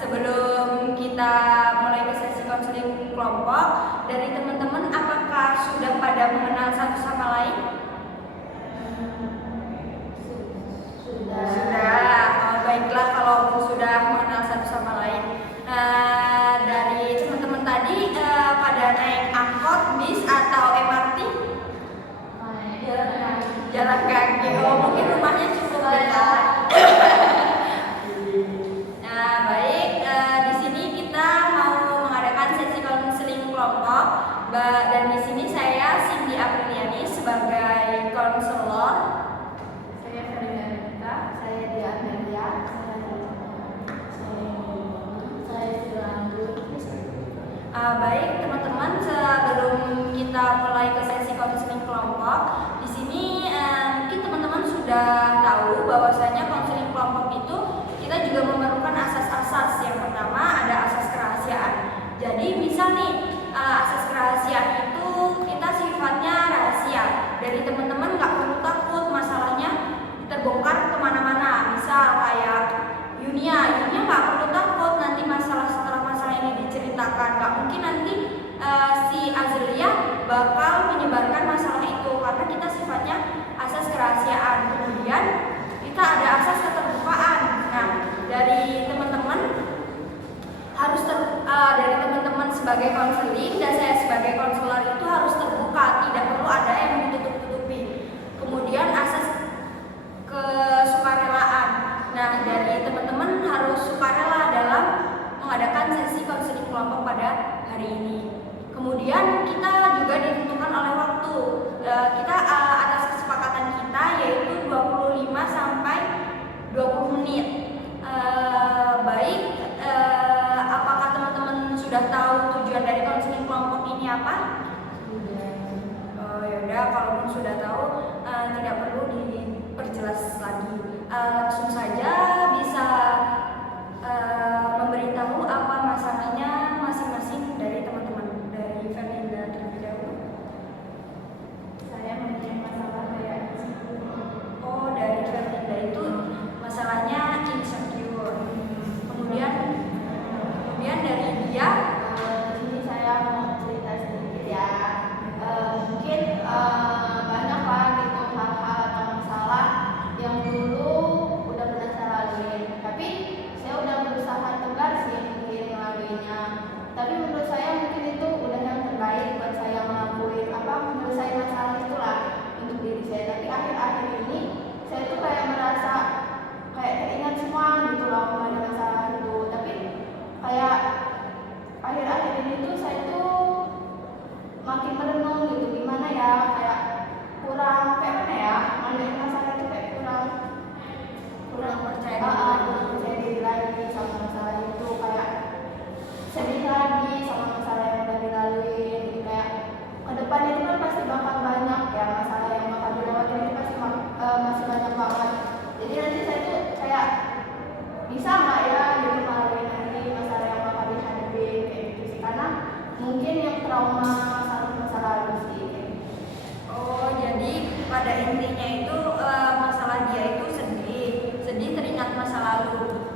sebelum kita mulai ke sesi konseling kelompok, dari teman-teman apakah sudah pada mengenal satu sama lain? Sudah. Baiklah kalau sudah mengenal satu sama lain. Dari teman-teman tadi pada naik angkot, bis atau MRT? Jalan kaki. Mungkin rumahnya cukup dekat. Baik. Di sini kita mau mengadakan sesi konseling kelompok. Dan di sini saya Cindy Apriliani sebagai konselor. Saya Farida Anita, saya Dia Amelia, saya Silangut. Baik teman-teman, sebelum kita mulai ke sesi konseling kelompok, di sini mungkin teman-teman sudah tahu bahwasanya konseling kelompok itu kita juga memerlukan asas-asas. Yang pertama ada asas kerahasiaan. Jadi misal nih asas kerahasiaan itu kita sifatnya rahasia. Dari teman-teman nggak perlu takut masalahnya terbongkar kemana-mana. Misal kayak Yunia nggak perlu takut nanti setelah masalah ini diceritakan. Nggak mungkin nanti si Azlia bakal menyebarkan masalah itu karena kita sifatnya asas kerahasiaan. Kemudian kita ada asas keterbukaan. Nah, dari teman-teman dari teman-teman sebagai konseling dan saya sebagai konselor itu harus terbuka, tidak perlu ada yang ditutup-tutupi. Kemudian asas kesukarelaan. Nah, dari teman-teman harus sukarela dalam mengadakan sesi konseling kelompok pada hari ini. Kemudian kita juga ditentukan oleh waktu. Kita atas kesepakatan kita yaitu 25 sampai 20 menit. Baik, apakah teman-teman sudah tahu tujuan dari konseling kelompok ini apa? Yaudah, kalau sudah tahu tidak perlu diperjelas lagi. Langsung saja bisa memberitahu apa masalahnya masing-masing dari teman-teman. Dari Fernanda terlebih dahulu. Saya mempunyai masalah kayak Dari Fernanda itu masalahnya insecure. Kemudian dari dia. Di sini saya mau cerita sedikit ya. Mungkin banyak lah gitu hal-hal atau masalah yang dulu udah pernah saya lalui. Tapi saya udah berusaha tegar sih mungkin melaluinya. Tapi menurut saya mungkin itu udah yang terbaik buat saya menyelesaikan masalah itulah untuk diri saya. Tapi akhir-akhir ini saya tuh kayak merasa kayak keingat semua gitu loh ada masalah itu. Tapi kayak akhir-akhir ini tuh saya tuh makin merenung gitu gimana ya, kayak kurang kayak mana ya, mengenai masalah itu kayak kurang percaya diri lagi sama masalah itu, kayak sedih lagi sama masalah yang udah dilalui gitu. Kayak kedepannya itu kan pasti bakal banyak ya masalah yang bakal dilewati, itu pasti masih banyak banget. Jadi nanti saya tuh kayak bisa nggak ya gitu melalui nanti masalah yang bakal dihadapi kayak gitu sih, karena mungkin yang trauma masa lalu sih. Jadi pada intinya itu masalah dia itu sedih teringat masa lalu.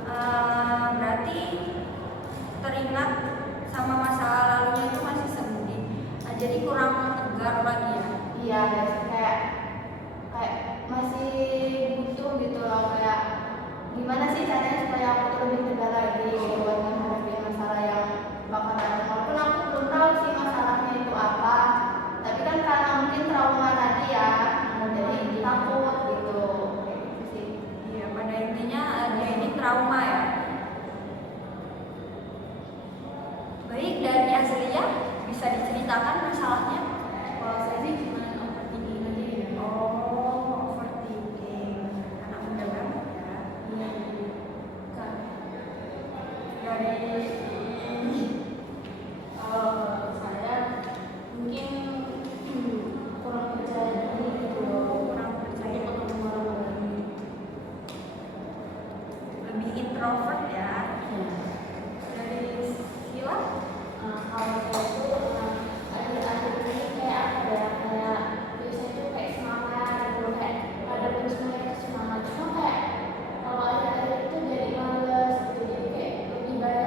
Berarti teringat sama masa lalunya itu masih sedih. Jadi kurang tegar lagi ya. Iya guys, kayak masih butuh gitu loh, kayak gimana sih caranya supaya aku tuh lebih tegar lagi gitu buat menghadapi masalah yang bakal datang. Walaupun aku belum tahu sih masalahnya itu apa, tapi kan karena mungkin trauma tadi ya, jadi takut gitu, kayak gitu sih. Iya, pada intinya dia ini trauma ya. Baik, dari Azlia bisa diceritakan masalahnya? Kalau saya sih cuma overthinking aja ya. Overthinking. Anak muda banget ya. Iya. Dari Saya mungkin kurang percaya diri gitu loh, kurang percaya ketemu orang ini. lebih introvert ya. Dari Sila? Kalau saya tuh akhir-akhir ini kayak apa ya, kayak biasanya tuh kayak semangat gitu, kayak ada semuanya itu semangat, cuma kayak kalau akhir-akhir itu jadi males gitu, jadi kayak lebih banyak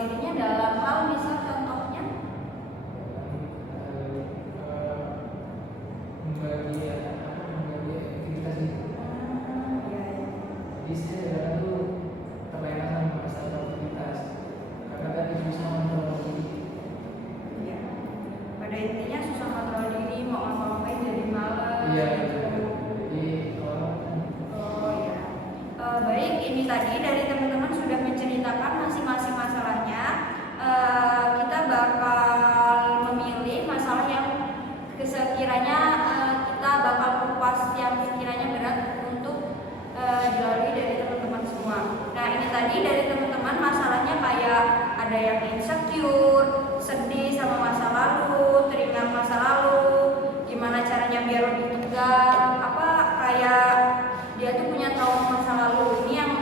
dirinya dalam hal misal contohnya membagi aktivitas itu. ya, Jadi saya kadang tuh terlena sama masalah aktivitas karena kan itu bisa mengontrol diri. ya. Pada intinya susah kontrol diri, mau ngapa-ngapain jadi malas Iya, gitu. jadi kalau Oh ya. Baik, ini tadi dari teman-teman sudah menceritakan masing-masing masalahnya. Kita bakal memilih masalah yang sekiranya kita bakal kupas yang sekiranya berat untuk dilalui dari teman-teman semua. Nah, ini tadi dari teman-teman masalahnya kayak ada yang insecure, sedih sama masa lalu, teringat masa lalu, gimana caranya biar lebih tegar, apa kayak dia tuh punya trauma masa lalu. Ini yang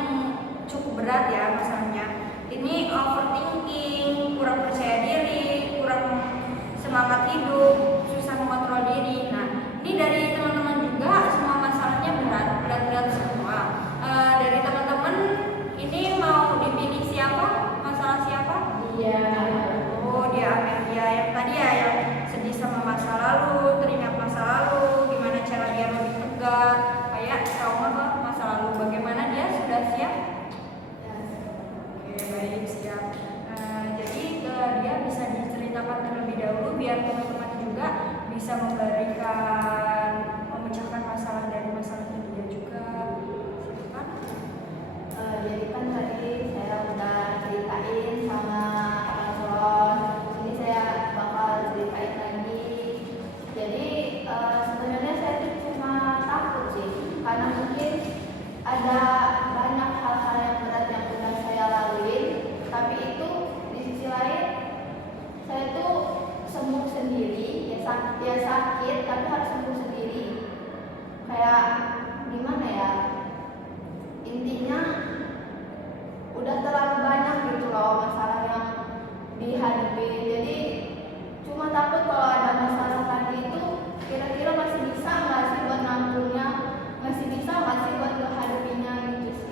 cukup berat ya masalahnya. Ini overthinking, kurang percaya diri, kurang semangat hidup, susah mengontrol diri. Nah, ini dari teman-teman juga semua masalahnya berat semua. Dari teman-teman ini mau dipilih siapa? Masalah siapa? Iya. Oh, dia Amelia yang tadi ya, yang sedih sama masa lalu, teringat masa lalu, gimana cara dia lebih tegar, kayak trauma ke masa lalu. Bagaimana dia sudah siap? Oke, baik, siap. Jadi dia bisa diceritakan terlebih dahulu biar teman-teman juga bisa memberikan memecahkan masalah dari masalahnya dia juga. Silakan. Jadi kan tadi saya udah ceritain sama Ron. Ini saya bakal ceritain lagi. Jadi sebenarnya saya tuh cuma takut sih, karena mungkin ada banyak hal-hal yang berat yang udah saya laluin. Tapi itu di sisi lain saya tuh sembuh sendiri, ya sakit tapi harus sembuh sendiri. Kayak gimana ya? Intinya udah terlalu banyak gitu loh masalah yang dihadapi. Jadi cuma takut kalau ada masalah tadi itu kira-kira masih bisa nggak sih buat nampungnya, masih bisa nggak sih buat menghadapinya gitu.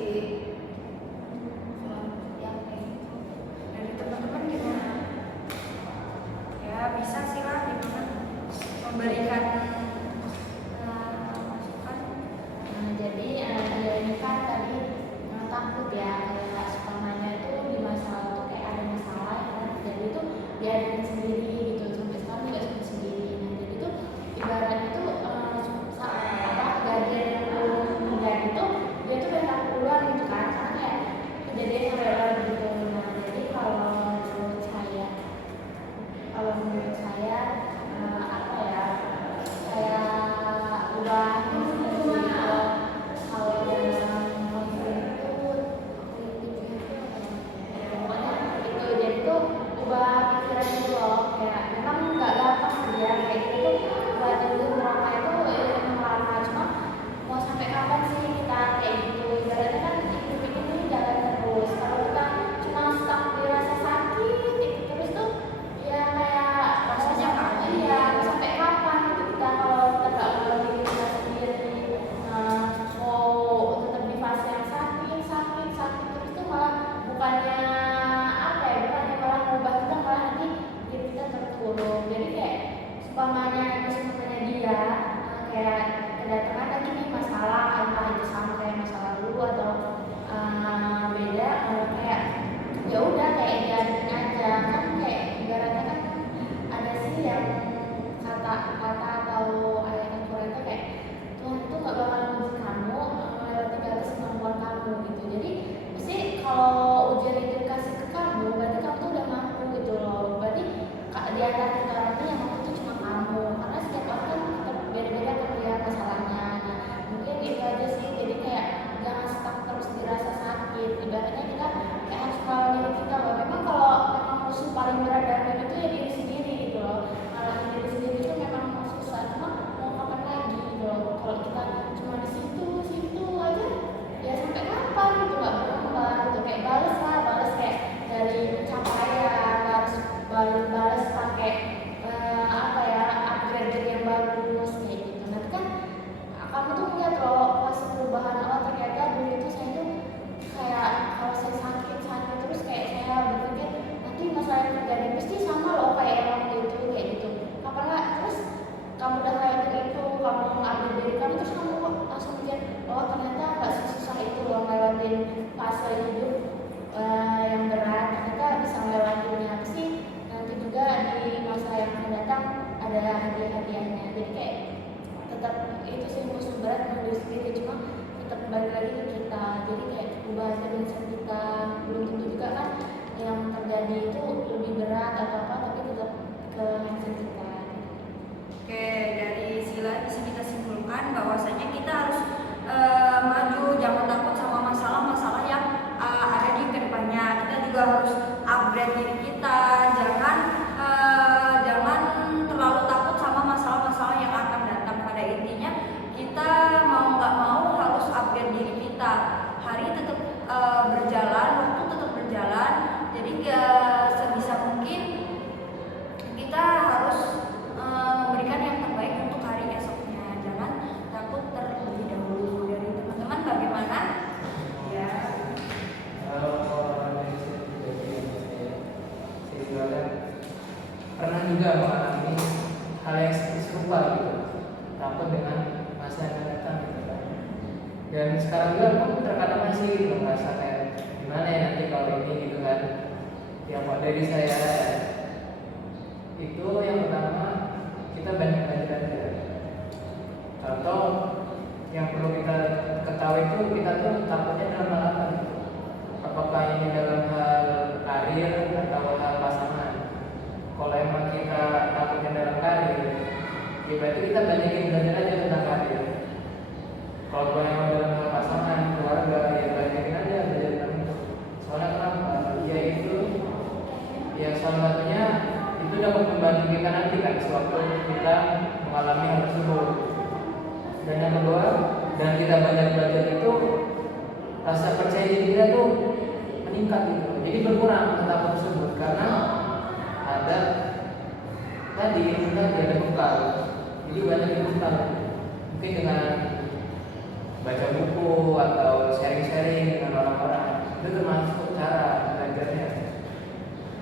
tadi itu lebih berat atau apa, tapi tetap ke mindset kita. Oke, dari sila bisa kita simpulkan bahwasanya kita harus maju, jangan takut sama masalah-masalah yang ada di kedepannya. Kita juga harus upgrade diri kita, jangan terlalu takut sama masalah-masalah yang akan datang. Pada intinya kita mau nggak mau harus upgrade diri kita. Hari tetap berjalan, waktu tetap berjalan. Jadi sebisa mungkin kita harus memberikan yang terbaik untuk hari esoknya. Jangan takut terlebih dahulu. Dari teman-teman bagaimana? Ya. Kalau dari saya pribadi, saya juga kan pernah juga mengalami hal yang serupa gitu, takut dengan masa yang akan datang gitu kan. Dan sekarang juga aku terkadang masih gitu merasa kayak gimana ya nanti kalau ini gitu kan. Yang dari saya itu yang pertama, kita banyak belajar aja. Atau yang perlu kita ketahui itu kita tuh takutnya dalam hal apa gitu. Apakah ini dalam hal karir atau hal pasangan? Kalau emang kita takutnya dalam karir, ya berarti kita banyakin belajar aja tentang karir. Kalau emang dalam hal pasangan, keluarga, ya banyakin aja belajar tentang itu. Soalnya kenapa? Ya itu, ya salah satunya itu dapat membantu kita nanti kan sewaktu kita mengalami hal tersebut. Dan yang kedua, dan kita banyak belajar itu, rasa percaya diri kita tuh meningkat gitu. Jadi berkurang tentang hal tersebut karena ada ada bekal. Jadi banyak yang bekal. Mungkin dengan baca buku atau sharing-sharing dengan orang-orang, itu termasuk cara belajarnya.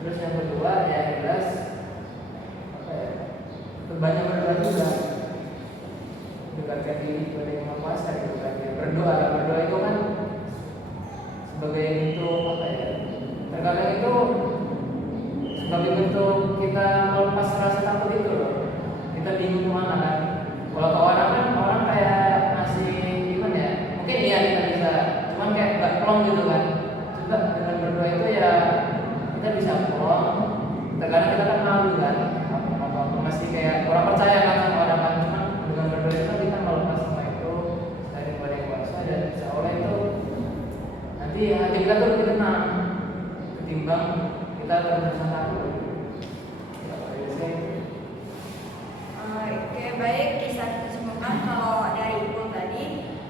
Terus yang kedua ya jelas banyak berdoa juga, dekatkan diri kepada Yang Maha Kuasa gitu kan. Berdoa itu kan sebagai bentuk apa ya? Terkadang itu sebagai bentuk kita melepas rasa takut itu loh. Kita bingung kemana kan? Kalau ke orang kan orang kayak masih gimana ya? Mungkin iya kita bisa, cuman kayak nggak plong gitu kan. Coba dengan berdoa itu ya kita bisa plong. Terkadang kita kan malu kan, apa masih kayak orang percaya kan sama orang kan, cuman dengan berdoa itu kita melepas semua itu dari kepada Yang Kuasa, dan insya Allah itu nanti hati kita tuh lebih tenang ketimbang kita terus takut. Ya, Oke, baik, bisa kita simpulkan kalau dari Ibu tadi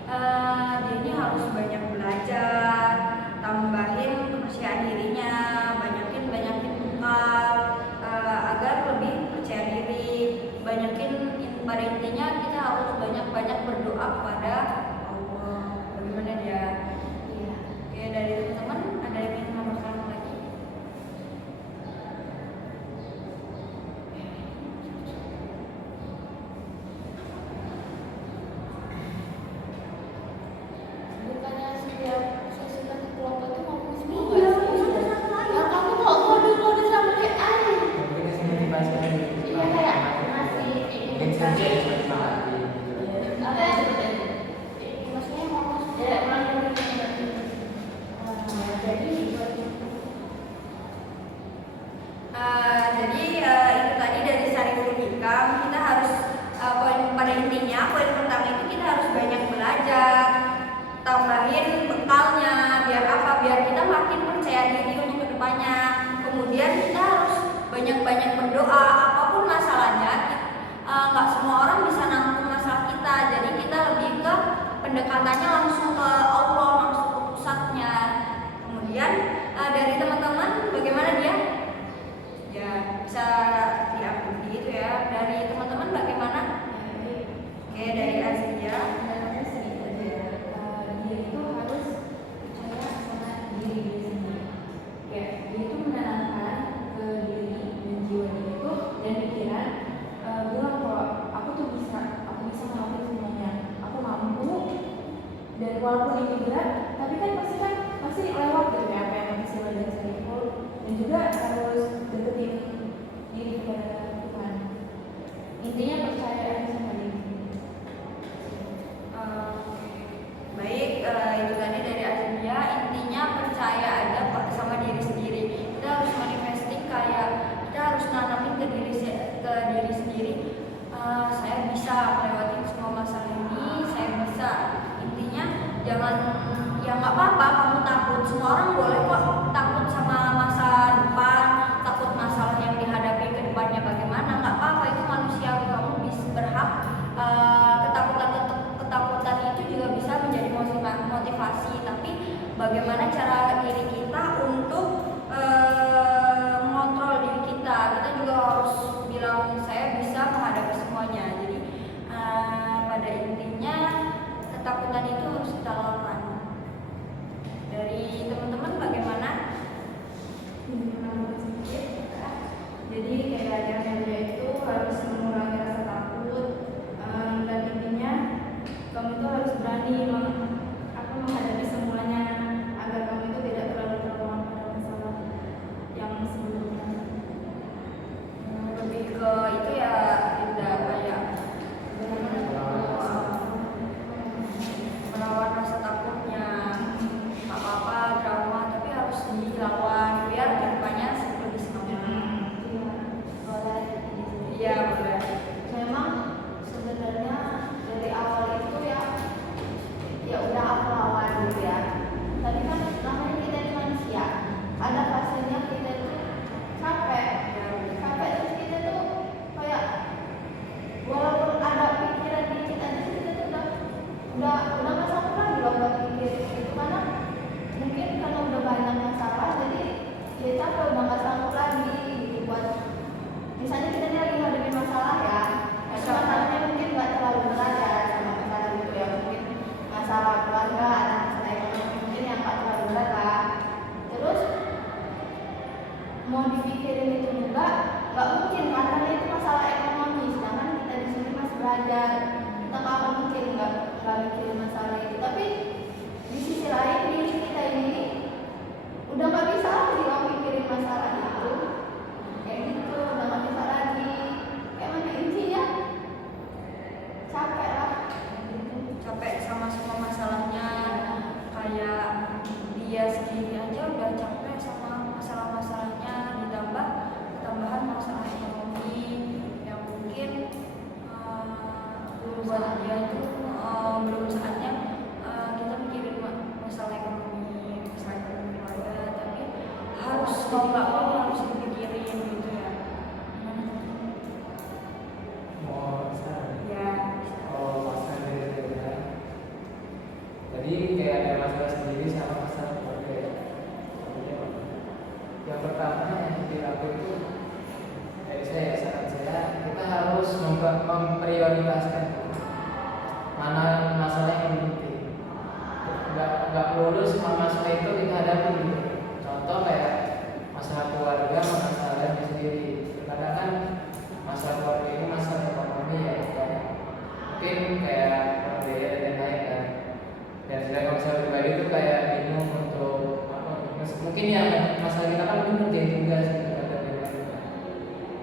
dia ini harus banyak belajar, tambahin kepercayaan dirinya, banyakin bekal agar lebih percaya diri, pada intinya kita harus banyak berdoa kepada Allah. Bagaimana dia? Iya. Oke, dari teman-teman ada yang ingin menambahkan lagi? Bukannya setiap sesi kelompok itu ngomong semua Iya, nggak sih? satu lagi. Ya kamu kok kode-kode sama kayak air. mungkin saya motivasi aja. Iya kayak masih Mungkin saya bisa semangat. apa ya sebetulnya? Maksudnya ngomong ya ulang lagi. Jadi Itu tadi dari Sariful Hikam, kita harus pada intinya poin pertama itu kita harus banyak belajar, tambahin bekalnya, biar kita makin percaya diri untuk kedepannya. Kemudian kita harus banyak berdoa, apapun masalahnya. Nggak semua orang bisa nanggung masalah kita, jadi kita lebih ke pendekatannya langsung ke Allah, langsung ke pusatnya. Kemudian dari teman-teman bagaimana dia? Ya bisa diambil gitu ya. Dari teman-teman bagaimana? Oke, dari Azia. sebenarnya sedikit aja ya. Dia itu harus percaya sama diri dia sendiri. Ya, dia itu menanamkan ke diri dan jiwa dia itu dan pikiran bilang bahwa aku bisa ngelakuin semuanya. Aku mampu, dan walaupun ini berat, tapi kan pasti lewat gitu ya apa yang masih belajar Sariful, dan juga harus deketin diri kepada Tuhan. Intinya percaya aja sama diri. Baik, itu tadi dari Azia. Intinya percaya aja sama diri sendiri. Kita harus manifest jangan, ya nggak apa-apa kamu takut, semua orang boleh kok takut sama masa depan, takut masalah yang dihadapi ke depannya bagaimana, nggak apa-apa, itu manusiawi, kamu bisa berhak. Ketakutan itu juga bisa menjadi motivasi, tapi bagaimana cara diri kita untuk mengontrol diri kita juga harus bilang saya bisa menghadapi semuanya. Jadi pada intinya ketakutan itu harus kita lawan. Dari teman-teman bagaimana? Jadi kayak dia itu harus mengurangi rasa takut, dan intinya kamu itu harus berani menghadapi semuanya agar kamu itu tidak terlalu trauma pada masalah yang sebelumnya. Lebih ke itu ya, tidak kayak melawan rasa takutnya, nggak apa-apa trauma, tapi harus dilawan biar kedepannya lebih semangat. Iya boleh. Memang sebenarnya dari awal itu ya udah aku lawan gitu ya. Tapi kan namanya kita ini manusia, ada fasenya kita itu capek terus kita tuh kayak walaupun ada pikiran di kita tuh udah nggak sanggup lagi loh buat pikir itu, karena mungkin karena udah banyak masalah jadi kita udah nggak sanggup lagi gitu buat misalnya kita ini lagi ngadepin masalah ya, masalahnya mungkin nggak terlalu berat ya sama masalah gitu ya, mungkin masalah keluarga, ada masalah ekonomi mungkin yang nggak terlalu berat lah. Terus mau dipikirin itu juga nggak mungkin karena itu masalah ekonomi, sedangkan kita di sini masih belajar, kita nggak akan mungkin nggak mikirin masalah itu. Tapi di sisi lain diri kita ini udah nggak bisa lagi mikirin masalah itu, kayak gitu udah nggak bisa lagi, kayak mana intinya capek lah gitu. Capek sama semua masalahnya, kayak dia sendiri aja udah capek sama masalah-masalahnya, tambahan masalah ekonomi yang mungkin buat dia itu belum saatnya kita mikirin masalah ekonomi keluarga, tapi harus mau nggak mau harus dipikirin gitu ya. Ya. Jadi kayak ada masalah sendiri sama masalah keluarga ya. Yang pertama yang dilakukan itu dari saya, saran saya, kita harus memprioritaskan mana masalah yang penting. Nggak melulu semua masalah itu kita hadapi gitu. Contoh kayak masalah keluarga, masalah diri sendiri. Kadang kan masalah keluarga ini masalah ekonomi ya, mungkin kayak biaya dan lain kan. Dan sedangkan masalah pribadi itu kayak bingung untuk mungkin ya masalah kita kan mungkin kerjain tugas gitu ada yang.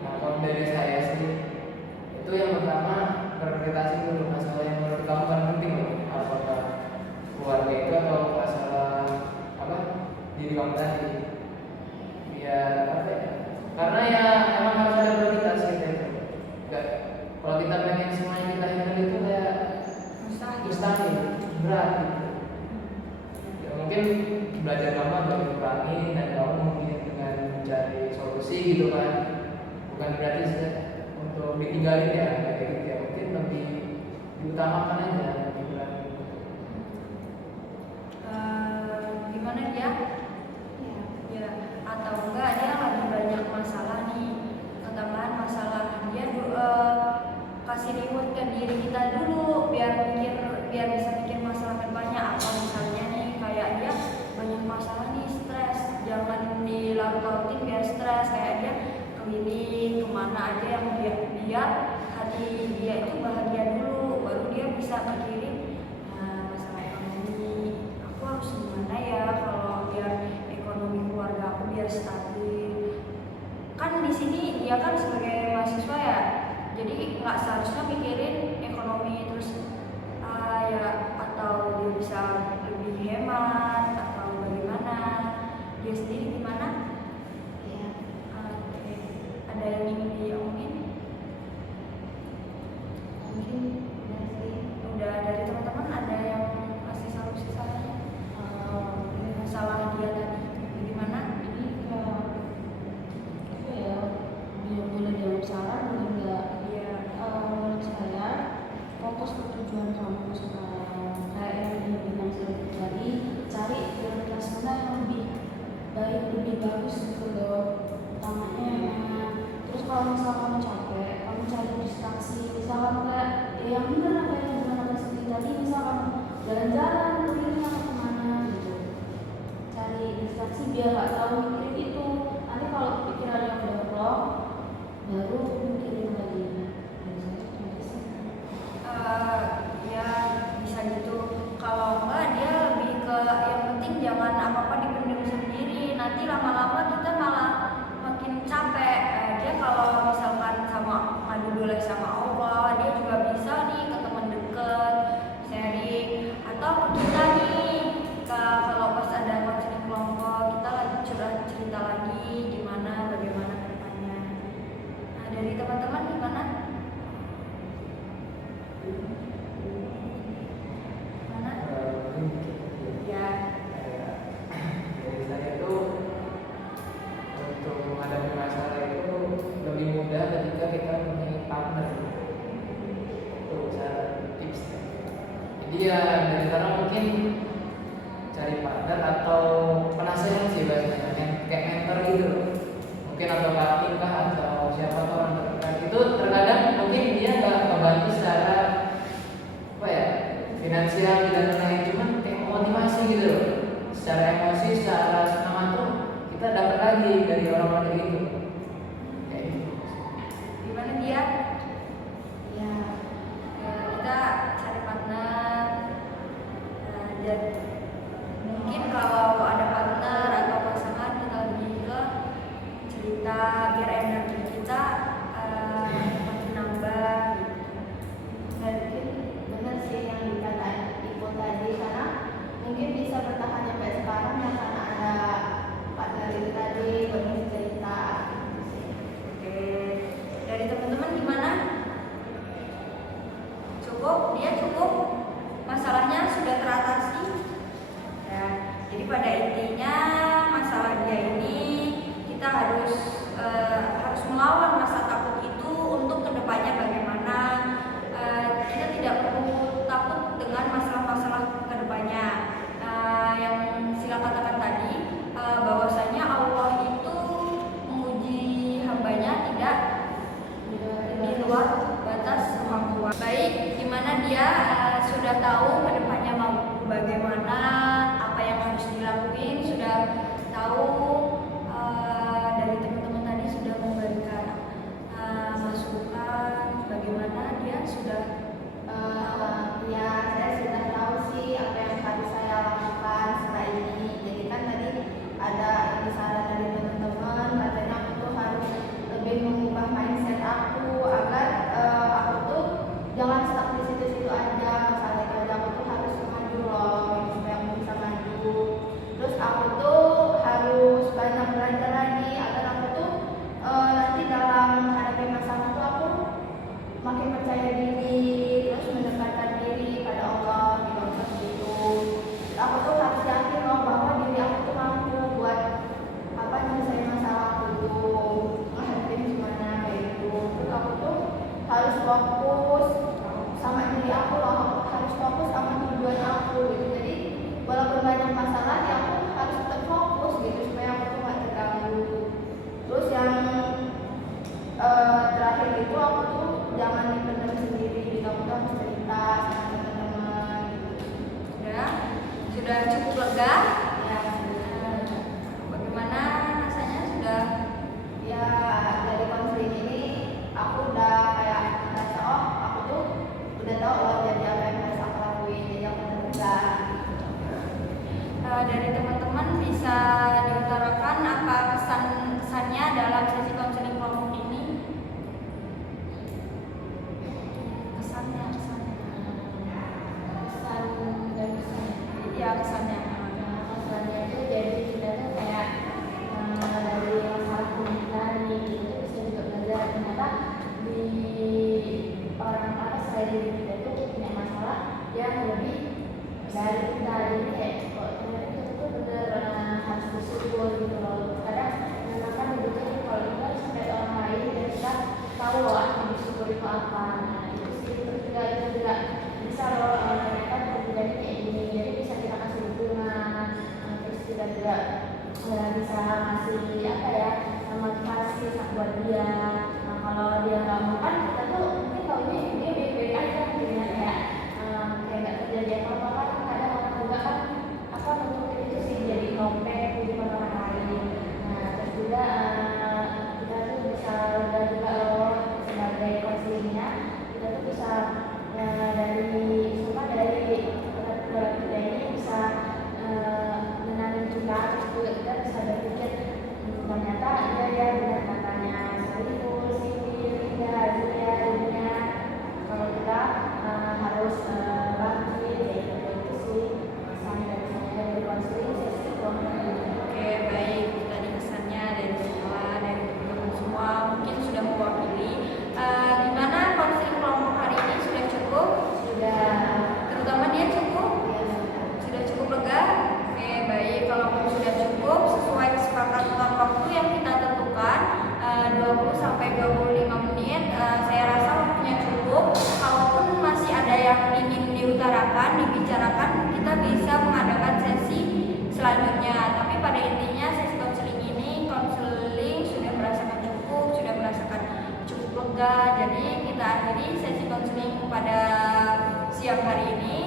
Nah kalau dari saya sih itu yang pertama prioritaskan dulu masalah yang menurut kamu kan penting loh, apakah keluarga itu atau masalah diri kamu tadi, biar karena ya emang harus ada prioritas kita itu. Kalau kita pengen semuanya kita handle itu kayak mustahil, berat gitu. Ya mungkin belajar kamu agak dikurangi dan kamu mungkin dengan mencari solusi gitu kan, bukan berarti untuk ditinggalin ya kayak gitu ya, mungkin lebih diutamakan aja dikurangi. Gimana dia? Ya, atau enggak dia lagi banyak masalah nih, ketambahan masalah, dia kasih reward ke diri kita dulu biar bisa mikir masalah kedepannya. Apa misalnya nih kayak dia banyak masalah nih, stres, jangan dilarut-larutin biar stres, kayak dia keliling kemana aja yang biar hati dia itu bahagia dulu, baru dia bisa mikirin masalah ekonomi, aku harus gimana ya kalau biar ekonomi keluarga aku biar stabil. Kan di sini dia kan sebagai mahasiswa ya, jadi nggak seharusnya mikirin ekonomi terus ya, atau dia bisa lebih hemat atau bagaimana, dia sendiri gimana? Iya. Oke. Ada yang ingin diomongin? Mungkin udah sih. Udah dari jangan apa-apa dipendam sendiri, nanti lama-lama kita malah makin capek. Dia kalau misalkan sama ngadu dulu sama Allah, dia juga bisa nih ke teman dekat sharing, atau ke kita nih kalau pas ada konseling kelompok kita lagi curhat cerita lagi gimana bagaimana ke depannya. Nah, dari teman-teman gimana? Mana? Ya. Dari saya tuh untuk menghadapi masalah itu lebih mudah ketika kita punya partner. Itu cara tipsnya. Jadi ya dari sekarang mungkin cari partner atau penasehat sih bahasanya, yang kayak mentor gitu loh. Mungkin atau kakak kah atau siapa tuh orang terdekat. Itu terkadang mungkin dia nggak membantu secara apa ya finansial dan lain-lain, cuman kayak motivasi gitu loh. Secara emosi, secara semangat tuh kita dapat lagi dari orang-orang kayak gitu. Kayak gitu. Gimana dia? Ya, Kita cari partner. Dan mungkin kalau ada partner atau pasangan kita lebih ke cerita biar energi kita makin nambah. mungkin benar sih yang dikatakan Ibu tadi, karena mungkin bisa bertahan sampai sekarang ya karena ada partner itu tadi berbagi cerita. Oke, dari teman-teman gimana? Cukup? Dia cukup? Masalahnya sudah teratasi? Ya, jadi pada intinya masalah dia ini kita harus melawan rasa takut itu untuk kedepannya bagaimana. Kita tidak perlu takut dengan masalah-masalah kedepannya. Yang Sila katakan tadi, bahwasanya Allah itu menguji hambanya tidak di luar batas kemampuan. Baik, gimana dia sudah tahu kedepannya mau bagaimana, apa yang harus dilakuin, sudah tahu. Dari teman-teman tadi sudah memberikan masukan bagaimana dia sudah Ya, saya sudah tahu sih apa yang harus saya lakukan setelah ini. Jadi kan tadi ada ini saran dari teman-teman, katanya aku tuh harus lebih mengubah mindset aku agar aku tuh jangan stuck di situ-situ aja. Masalah itu aja, aku tuh harus maju loh, gitu, supaya aku bisa maju. Terus aku tuh harus banyak belajar lagi agar aku tuh nanti dalam menghadapi masalah tuh aku makin percaya diri, terus mendekatkan diri pada Allah gitu, seperti itu. Aku tuh harus yakin loh bahwa diri aku tuh mampu buat apa nyelesain masalah aku tuh, menghadapi gimana kayak gitu. Terus aku tuh harus fokus sama diri aku loh, aku harus fokus sama tujuan aku gitu. Jadi walaupun banyak masalah ya aku harus tetap fokus gitu supaya aku tuh nggak terganggu. Terus yang terakhir itu aku tuh jangan dipendam sendiri, gitu. Aku tuh harus cerita sama teman-teman gitu. sudah cukup lega. Ya, Bagaimana rasanya sudah? ya dari konseling ini aku udah kayak merasa oh aku tuh udah tahu loh jadi apa yang harus aku lakuin, jadi aku udah lega. Dari teman-teman bisa diutarakan apa kesannya dalam sesi konseling kelompok ini? Kesannya. Pesan dan pesan. Ya, kesannya. Masalahnya itu jadi kita tuh kayak dari masalah kita nih itu bisa juga belajar ternyata di orang selain diri kita itu punya masalah yang lebih dari kita. Jadi kayak kok ternyata kita tuh bener harus bersyukur gitu loh. Kadang memang kan hidupnya kalau kita sampai orang lain dan kita tahu loh arti bersyukur itu apa. Nah itu sih, terus juga itu juga bisa loh ternyata terjadi kayak gini, jadi bisa kita kasih dukungan, terus kita juga bisa ngasih apa ya motivasi buat dia. Nah kalau dia nggak mau kan kita tuh mungkin kalau dia baik-baik aja gitu ya, kayak nggak terjadi apa-apa kan. Kadang orang juga kan apa nutupin itu sih jadi ngopek kehidupan orang lain. Nah terus juga kita tuh bisa udah juga loh sebagai konselingnya kita tuh bisa dari kita ini bisa selanjutnya. Tapi pada intinya sesi konseling ini konseling sudah merasakan cukup lega. Jadi kita akhiri sesi konseling pada siang hari ini.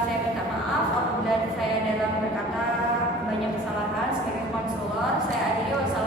Saya minta maaf apabila saya dalam berkata banyak kesalahan sebagai konselor. Saya akhiri. Wassalamualaikum